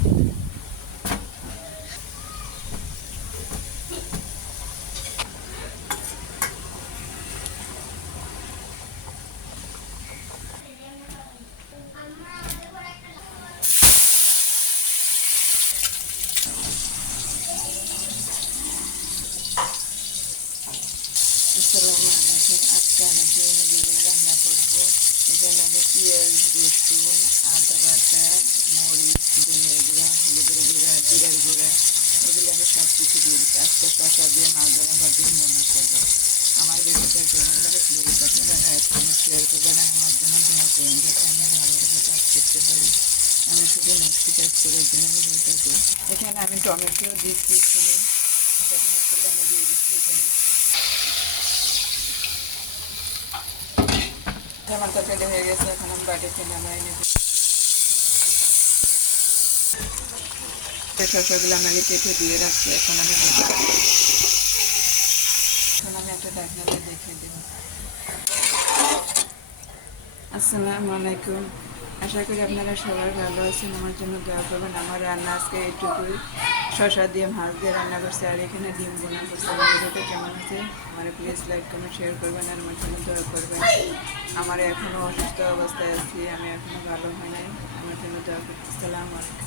আসসালামু আলাইকুম। আজকে আমি ডিম দিয়ে রান্না করব। এখানে আমি পেঁয়াজ, রসুন, আদা বাটা, মরিচ, ধনিয়ার গুঁড়া, হলুদের গুঁড়া, জিরার গুঁড়া এগুলো আমি সব কিছু দিয়ে দিচ্ছি। আজকে শসা দিয়ে মাছ ধরা বা ডিম বোনা করবো। আমার ভিডিওটা কেমন লাগে প্লিজ আপনারা লাইক কমেন্ট শেয়ার করবেন আর আমার জন্য দোয়া করবেন যাতে আমি ভালোভাবে কাজ করতে পারি। আমি শুধু নকশি কাজ করার জন্য ভিডিওটা করি। এখানে আমি টমেটো দিচ্ছি, সব মশলা আমি দিয়ে দিচ্ছি। এখানে আমার তরকারি হয়ে গেছে, এখন আমি বাটিতে নামাই নেব। শসাগুলো আমি আগে কেটে দিয়ে রাখছি, এখন আমি একটা ঢাকনা দিয়ে দেখে দেব। আসসালামু আলাইকুম। আশা করি আপনারা সবাই ভালো আছেন, আমার জন্য দোয়া করবেন। আমার রান্না আজকে এইটুকুই, শসা দিয়ে মাছ দিয়ে রান্না করছে আর এখানে ডিম বোনা করছে। আমার ভিডিওটা কেমন আছে আমার প্লিজ লাইক কমেন্ট শেয়ার করবেন আর আমার জন্য দোয়া করবেন। আমার এখনও অসুস্থ অবস্থায় আছি, আমি এখনও ভালো হয় নাই, আমার জন্য দোয়া করছি। আসসালামু আলাইকুম।